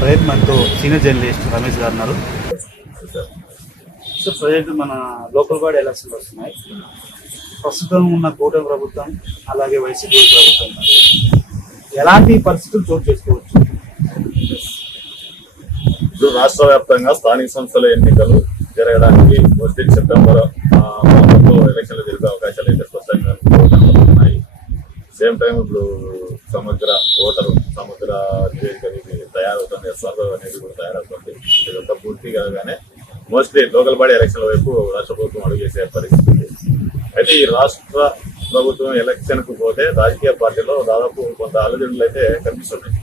Present మనతో senior journalist Ramesh గారు ఉన్నారు. సో ప్రజెంట్ మన లోకల్ బాడీ ఎలక్షన్లు వస్తున్నాయి. ప్రస్తుతం ఉన్న కూటమి ప్రభుత్వం అలాగే వైసీపీ ప్రభుత్వం ఎలాంటి పరిస్థితులు చోటు చేసుకోవచ్చు? ఇప్పుడు రాష్ట్ర వ్యాప్తంగా స్థానిక సంస్థల ఎన్నికలు జరగడానికి వచ్చే సెప్టెంబర్ ఎలక్షన్లు జరిగే అవకాశాలు అయితే స్పష్టంగా కనబడుతున్నాయి. సేమ్ టైం ఇప్పుడు సమగ్ర నివేదిక తయారవుతుంది, సర్వే అనేది కూడా తయారవుతుంది. ఇదంతా పూర్తి కాగానే మోస్ట్లీ లోకల్ బాడీ ఎలక్షన్ల వైపు రాష్ట్ర ప్రభుత్వం అడుగు చేసే పరిస్థితి ఉంది. అయితే ఈ రాష్ట్ర ప్రభుత్వం ఎలక్షన్ కు పోతే రాజకీయ పార్టీలో దాదాపు కొంత అలజడులు అయితే కనిపిస్తున్నాయి.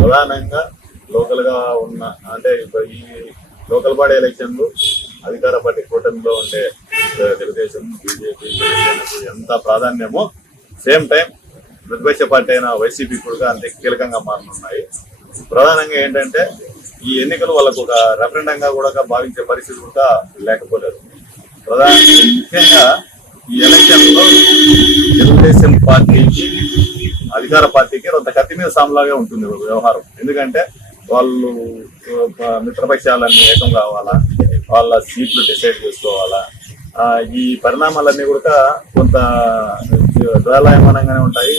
ప్రధానంగా లోకల్ గా ఉన్న అంటే ఈ లోకల్ బాడీ ఎలక్షన్లు అధికార పార్టీ కూటమిలో ఉండే తెలుగుదేశం, బీజేపీ, జనసేనకు ఎంత ప్రాధాన్యమో సేమ్ టైం ప్రతిపక్ష పార్టీ అయిన వైసీపీ కూడా అంతే కీలకంగా మారనున్నాయి. ప్రధానంగా ఏంటంటే ఈ ఎన్నికలు వాళ్ళకు ఒక రెఫరెండంగా కూడా భావించే పరిస్థితి కూడా లేకపోలేదు. ముఖ్యంగా ఈ ఎలక్షన్ లో తెలుగుదేశం పార్టీకి అధికార పార్టీకి కొంత కత్తి మీద సాంలాగా ఉంటుంది వ్యవహారం. ఎందుకంటే వాళ్ళు మిత్రపక్షాలన్నీ ఏకం కావాలా, వాళ్ళ సీట్లు డిసైడ్ చేసుకోవాలా. ఈ పరిణామాలన్నీ కూడా కొంత దయాలయమానంగానే ఉంటాయి.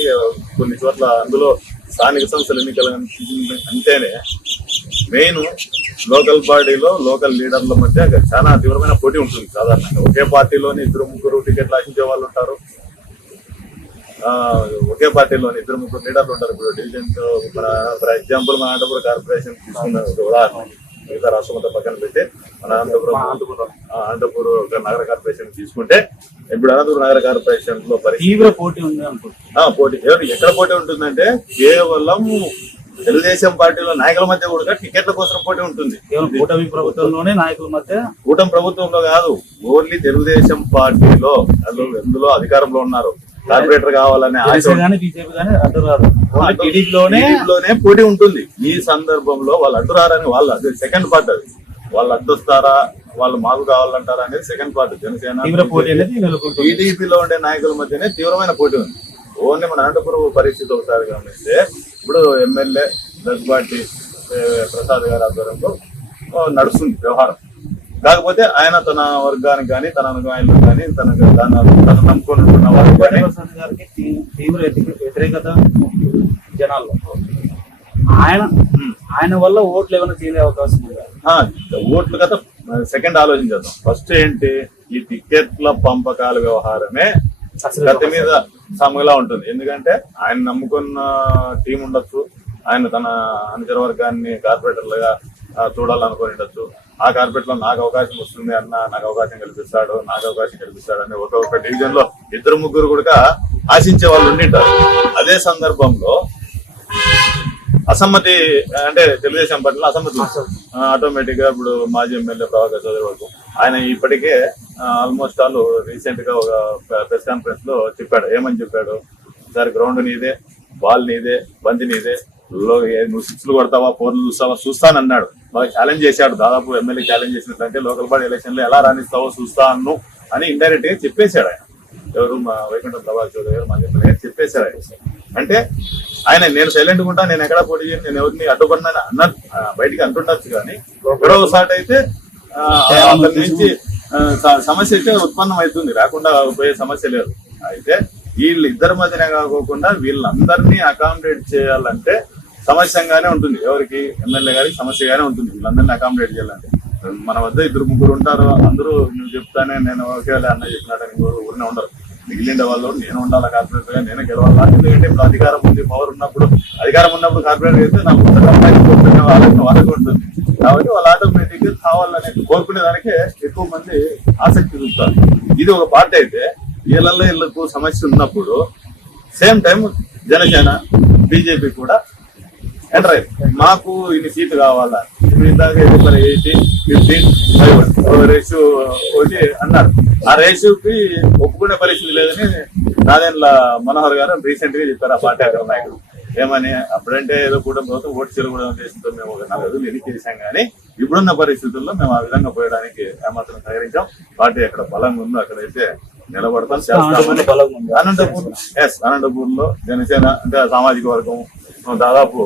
కొన్ని చోట్ల అందులో స్థానిక సంస్థల ఎన్నికలు అంటేనే మెయిన్ లోకల్ బాడీలో లోకల్ లీడర్ల మధ్య చాలా తీవ్రమైన పోటీ ఉంటుంది. సాధారణంగా ఒకే పార్టీలోని 2-3 టికెట్లు ఆశించే వాళ్ళు ఉంటారు, ఒకే పార్టీలోని 2-3 లీడర్లు ఉంటారు. ఇప్పుడు డివిజన్ ఫర్ ఎగ్జాంపుల్ మన అనంతపురం కార్పొరేషన్ తీసుకున్న ఉదాహరణ, మిగతా రాష్ట్రం పక్కన పెట్టి మన అనంతపురం నగర కార్పొరేషన్ తీసుకుంటే ఇప్పుడు అనంతపురం నగర కార్పొరేషన్ లో తీవ్ర పోటీ ఉంది అనుకుంటున్నా. పోటీ ఎక్కడ పోటీ ఉంటుందంటే కేవలం తెలుగుదేశం పార్టీలో నాయకుల మధ్య కూడా టికెట్ల కోసం పోటీ ఉంటుంది. కూటమి ప్రభుత్వంలోనే నాయకుల మధ్య, కూటమి ప్రభుత్వంలో కాదు, ఓన్లీ తెలుగుదేశం పార్టీలో ఎందులో అధికారంలో ఉన్నారు. కార్పొరేటర్ కావాలనే టీడీపీలోనే పోటీ ఉంటుంది. ఈ సందర్భంలో వాళ్ళు అడ్డురారని వాళ్ళు సెకండ్ పార్ట్, అది వాళ్ళు అడ్డొస్తారా, వాళ్ళు మాకు కావాలంటారా అనేది సెకండ్ పార్ట్. జనసేన టీడీపీలో ఉండే నాయకుల మధ్యనే తీవ్రమైన పోటీ ఉంది. ఓన్లీ మన అనంతపురం పరిస్థితి ఒకసారి గమనిస్తే ఇప్పుడు ఎమ్మెల్యే దగ్గుబాటి ప్రసాద్ గారి ఆధ్వర్యంలో నడుస్తుంది వ్యవహారం. కాకపోతే ఆయన తన వర్గానికి కానీ తన అనుగాయులకు కానీ తన నమ్ముకొని ఉంటున్న వారికి కానీ తీవ్ర వ్యతిరేకత జనాల్లో. ఆయన వల్ల ఓట్లు ఏమైనా తీరే అవకాశం ఉంది? ఓట్లు కదా సెకండ్ ఆలోచించేద్దాం. ఫస్ట్ ఏంటి, ఈ టికెట్ల పంపకాల వ్యవహారమే గతి మీద సమగలా ఉంటుంది. ఎందుకంటే ఆయన నమ్ముకున్న టీం ఉండొచ్చు, ఆయన తన అనుచర వర్గాన్ని కార్పొరేటర్లుగా చూడాలనుకుని ఉండొచ్చు. ఆ కార్పొరేట్ లో నాకు అవకాశం వస్తుంది అన్న, నాకు అవకాశం కల్పిస్తాడు అని ఒక్కొక్క డివిజన్ లో 2-3 కూడా ఆశించే వాళ్ళు ఉండింటారు. అదే సందర్భంలో అసమ్మతి అంటే తెలుగుదేశం పార్టీలో అసమ్మతి ఆటోమేటిక్ గా ఇప్పుడు మాజీ ఎమ్మెల్యే ప్రభాకర్ చౌదరి వరకు ఆయన ఇప్పటికే ఆల్మోస్ట్ ఆల్ రీసెంట్ గా ఒక ప్రెస్ కాన్ఫరెన్స్ లో చెప్పాడు. ఏమని చెప్పాడు, సార్ గ్రౌండ్ నీదే, బాల్ నీదే, బంతి నీదే, నువ్వు 6లు కొడతావా, 4లు చూస్తావా చూస్తానన్నాడు. బాగా ఛాలెంజ్ చేశాడు. దాదాపు ఎమ్మెల్యే ఛాలెంజ్ చేసినట్లంటే లోకల్ బాడీ ఎలక్షన్ లో ఎలా రాణిస్తావో చూస్తాను అని ఇండైరెక్ట్ గా చెప్పేశాడు ఆయన. ఎవరు, మా వైకుంఠం ప్రభాకర్ చౌదరి గారు మాజీ ఎమ్మెల్యే చెప్పేశారు ఆయన. అంటే ఆయన నేను సైలెంట్ గా ఉంటా, నేను ఎక్కడ పోటీ చేయను, నేను ఎవరిని అడ్డుపడినా అన్న బయటికి అంటుండొచ్చు. కానీ గొడవ స్టార్ట్ అయితే అక్కడి నుంచి సమస్య అయితే ఉత్పన్నం అవుతుంది, రాకుండా పోయే సమస్య లేదు. అయితే వీళ్ళు ఇద్దరి మధ్యనే కాకోకుండా వీళ్ళందరినీ అకామిడేట్ చేయాలంటే సమస్యగానే ఉంటుంది. ఎవరికి, ఎమ్మెల్యే గారికి సమస్యగానే ఉంటుంది వీళ్ళందరినీ అకామిడేట్ చేయాలంటే. మన వద్ద 2-3 ఉంటారు, అందరూ నువ్వు చెప్తానే నేను ఒకేలా అన్న చెప్పినాడని ఊరినే ఉండరు. మిగిలిన వాళ్ళు నేను ఉండాలా కార్పొరేటర్ గా, నేనే గెలవాలా. ఎందుకంటే ఇప్పుడు అధికారం ఉంది, పవర్ ఉన్నప్పుడు, అధికారం ఉన్నప్పుడు కార్పొరేటర్ అయితే నాకు వాళ్ళకి ఉంటుంది. కాబట్టి వాళ్ళు ఆటోమేటిక్ గా కావాలనే కోరుకునే దానికే ఎక్కువ మంది ఆసక్తి చూపుతారు. ఇది ఒక పార్టీ అయితే వీళ్ళకు సమస్య ఉన్నప్పుడు సేమ్ టైం జనసేన, బీజేపీ కూడా ఎంటర్ అయ్యి మాకు ఇన్ని సీట్లు కావాలా, ఇప్పుడు ఇందాక 80, 15 రేసు ఒకటి అన్నారు. ఆ రేసుకి ఒప్పుకునే పరిస్థితి లేదని నాదెండ్ల మనోహర్ గారు రీసెంట్ గా చెప్పారు. ఆ పార్టీ నాయకులు ఏమని, అప్పుడంటే ఏదో కూడా ప్రభుత్వం ఓటు చీలు కూడా చేస్తుందో మేము ఒక 4 రోజులు ఎన్ని చేశాం. కానీ ఇప్పుడున్న పరిస్థితుల్లో మేము ఆ విధంగా పోయడానికి ఏమాత్రం సహకరించాం. పార్టీ ఎక్కడ బలంగా ఉందో అక్కడైతే నిలబడతాం, చేస్తాం. అనంతపూర్ లో జనసేన అంటే సామాజిక వర్గం దాదాపు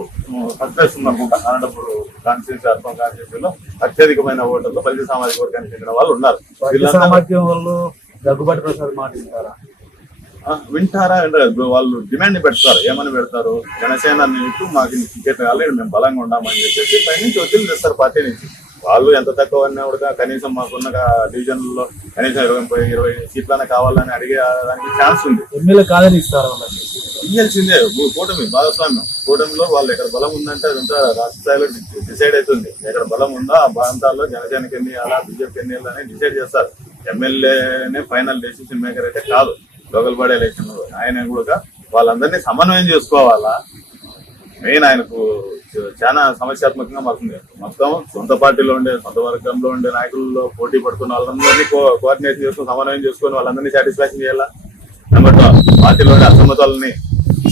సక్సెస్ ఉందనుకుంటా. అనంతపురం కాన్స్టిట్యూన్సీ అర్బన్ కాన్స్టిట్యూన్సీలో అత్యధికమైన ఓటర్లు బలిజ సామాజిక వర్గానికి చెందిన వాళ్ళు ఉన్నారు. సామర్థ్యం వాళ్ళు దగ్గుబాటి ప్రసాద్ మాట వింటారా? వింటారా అంటే వాళ్ళు డిమాండ్ పెడతారు. ఏమని పెడతారు? జనసేన నీకు మాకు టికెట్ కావాలి, మేము బలంగా ఉన్నామని చెప్పేసి పై నుంచి ఒత్తిడి తెస్తారు పార్టీ నుంచి. వాళ్ళు ఎంత తక్కువ అన్నా కూడా కనీసం మాకున్న డివిజన్లలో కనీసం 20 సీట్లనే కావాలని అడిగే దానికి ఛాన్స్ ఉంది. ఎమ్మెల్యే కాదని ఇస్తారు వాళ్ళకి. ఇయ్యాల్సిందే. కూటమి భాగస్వామ్యం. కూటమిలో వాళ్ళు ఎక్కడ బలం ఉందంటే అదంతా రాష్ట్ర స్థాయిలో డిసైడ్ అవుతుంది. ఎక్కడ బలం ఉందో ఆ ప్రాంతాల్లో జనసేనకి ఎన్ని అలా బీజేపీ ఎన్ని అని డిసైడ్ చేస్తారు. ఎమ్మెల్యేనే ఫైనల్ డెసిషన్ మేకర్ అయితే కాదు. లోకల్ బాడీ ఎలక్షన్ ఆయన కూడా వాళ్ళందరినీ సమన్వయం చేసుకోవాలా. మెయిన్ ఆయనకు చాలా సమస్యాత్మకంగా మారుతుంది. మొత్తం సొంత పార్టీలో ఉండే సొంత వర్గంలో ఉండే నాయకుల్లో పోటీ పడుతున్న వాళ్ళందరినీ కోఆర్డినేట్ చేసుకుని సమన్వయం చేసుకుని వాళ్ళందరినీ సాటిస్ఫాక్షన్ చేయాలా. నెంబర్ 2 పార్టీలో ఉండే అసమ్మతాలని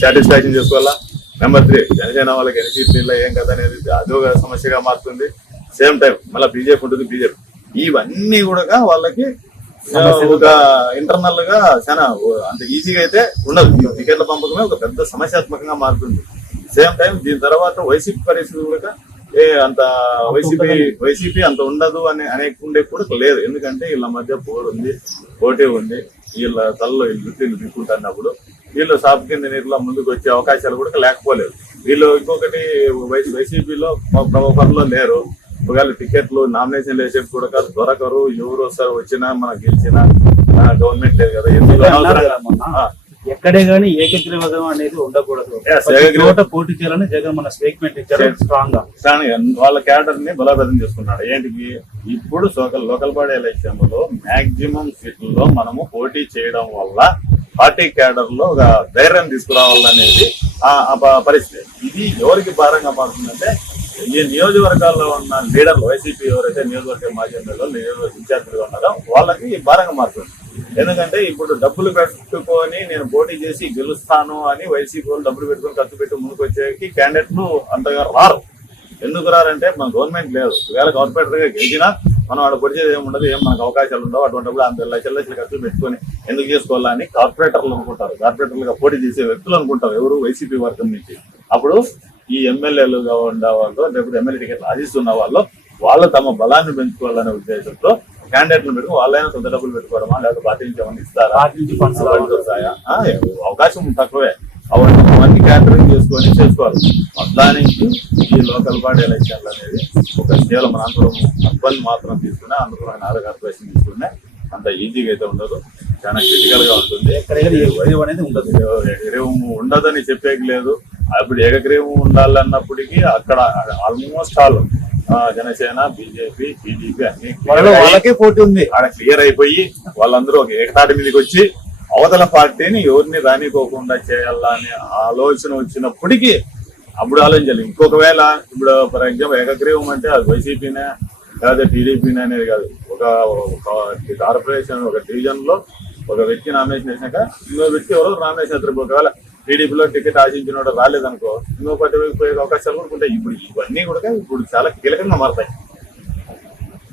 సాటిస్ఫాక్షన్ చేసుకోవాలా. నెంబర్ 3 జనసేన వాళ్ళకి ఎన్ని సీట్లు ఏం కదా అనేది అదొక సమస్యగా మారుతుంది. సేమ్ టైం మళ్ళీ బీజేపీ ఉంటుంది. బీజేపీ ఇవన్నీ కూడా వాళ్ళకి ఒక ఇంటర్నల్ గా చాలా అంత ఈజీగా అయితే ఉండదు. టికెట్ల పంపకమే ఒక పెద్ద సమస్యాత్మకంగా మారుతుంది. సేమ్ టైం దీని తర్వాత వైసీపీ పరిస్థితి కూడా అంత వైసీపీ అంత ఉండదు అని అనేకుండే కూడా లేదు. ఎందుకంటే వీళ్ళ మధ్య పోటీ ఉంది. వీళ్ళ తలలో వీళ్ళు దిక్కుంటున్నప్పుడు వీళ్ళు సాపు కింద నీరులో ముందుకు వచ్చే అవకాశాలు కూడా లేకపోలేదు. వీళ్ళు ఇంకొకటి వైసీపీలో ప్రముఖంలో లేరు. ఒకవేళ టికెట్లు నామినేషన్ వేసేది కూడా కాదు, దొరకరు. ఎవరు వస్తారు వచ్చినా మనకు గెలిచినా గవర్నమెంట్ లేదు కదా. ఎక్కడే గానీ ఏకగ్రీవం అనేది ఉండకూడదు. పోటీ చేయాలని జగన్ మన స్టేట్మెంట్ ఇచ్చారు. స్ట్రాంగ్ గా వాళ్ళ క్యాడర్ ని బలోపేతం చేసుకున్నాడు. ఏంటికి ఇప్పుడు లోకల్ బాడీ ఎలక్షన్ లో మాక్సిమం సీట్లలో మనము పోటీ చేయడం వల్ల పార్టీ క్యాడర్ లో ఒక ధైర్యం తీసుకురావాలనేది ఆ పరిస్థితి. ఇది ఎవరికి భారంగా మారుతుందంటే ఈ నియోజకవర్గాల్లో ఉన్న లీడర్లు వైసీపీ ఎవరైతే నియోజకవర్గ మాజీ ఎమ్మెల్యేలు ఇన్ఛార్జీలుగా ఉన్నారో వాళ్ళకి భారంగా మారుతుంది. ఎందుకంటే ఇప్పుడు డబ్బులు పెట్టుకొని నేను పోటీ చేసి గెలుస్తాను అని వైసీపీ వాళ్ళు డబ్బులు పెట్టుకొని ఖర్చు పెట్టి ముందుకు వచ్చేకి క్యాండిడేట్లు అంతగా రారు. ఎందుకు రారంటే మన గవర్నమెంట్ లేదు. ఒకవేళ కార్పొరేటర్ గా గెలిచినా మనం ఆడ పొడిచేది ఏమి ఉండదు, ఏం మనకు అవకాశాలు ఉండవు. అటువంటిప్పుడు అంత లక్షలు ఖర్చు పెట్టుకొని ఎందుకు చేసుకోవాలని కార్పొరేటర్లు అనుకుంటారు. కార్పొరేటర్లుగా పోటీ చేసే వ్యక్తులు అనుకుంటారు ఎవరు వైసీపీ వర్గం నుంచి. అప్పుడు ఈ ఎమ్మెల్యేలుగా ఉండే వాళ్ళు లేకపోతే ఎమ్మెల్యే టికెట్లు ఆశిస్తున్న వాళ్ళు తమ బలాన్ని పెంచుకోవాలనే ఉద్దేశంతో క్యాండిడేట్లు పెట్టుకుని వాళ్ళైనా సొంత డబ్బులు పెట్టుకోవడమా లేకపోతే పార్టీ నుంచి ఏమన్నా ఇస్తారా, అవకాశం తక్కువే. అవన్నీ క్యాటరింగ్ చేసుకోవాలి. మొత్తానికి ఈ లోకల్ బాడీ ఎలక్షన్లు అనేది ఒక కేవలం అర్బన్ మాత్రం తీసుకున్నా, అందులో నాలుగు కార్పొరేషన్ తీసుకున్నా అంత ఈజీగా అయితే ఉండదు. చాలా క్రిటికల్ గా ఉంటుంది. ఏకగ్రీవం ఉండదని చెప్పేకి లేదు. అప్పుడు ఏకగ్రీవం ఉండాలన్నప్పటికీ అక్కడ almost all Janasena, BJP, TDP అన్ని వాళ్ళకే పోటీ ఉంది. ఆడ క్లియర్ అయిపోయి వాళ్ళందరూ ఒక ఏకతాటి మీదకి వచ్చి అవతల పార్టీని ఎవరిని రానికోకుండా చేయాలని ఆలోచన వచ్చినప్పటికీ అప్పుడు ఆలోచించాలి. ఇంకొకవేళ ఇప్పుడు ఫర్ ఎగ్జాంపుల్ ఏకగ్రీవం అంటే అది వైసీపీనే లేదా టీడీపీనే అనేది కాదు. ఒక కార్పొరేషన్ ఒక డివిజన్ లో ఒక వ్యక్తి నామినేషన్ వేసినాక ఇంకో వ్యక్తి ఎవరో నామినేషన్ వేస్తారు. ఒకవేళ టీడీపీలో టికెట్ ఆశించిన రాలేదనుకో ఇంకో పార్టీ పోయే అవకాశాలు కూడా ఉంటాయి. ఇప్పుడు ఇవన్నీ కూడా ఇప్పుడు చాలా కీలకంగా మారుతాయి.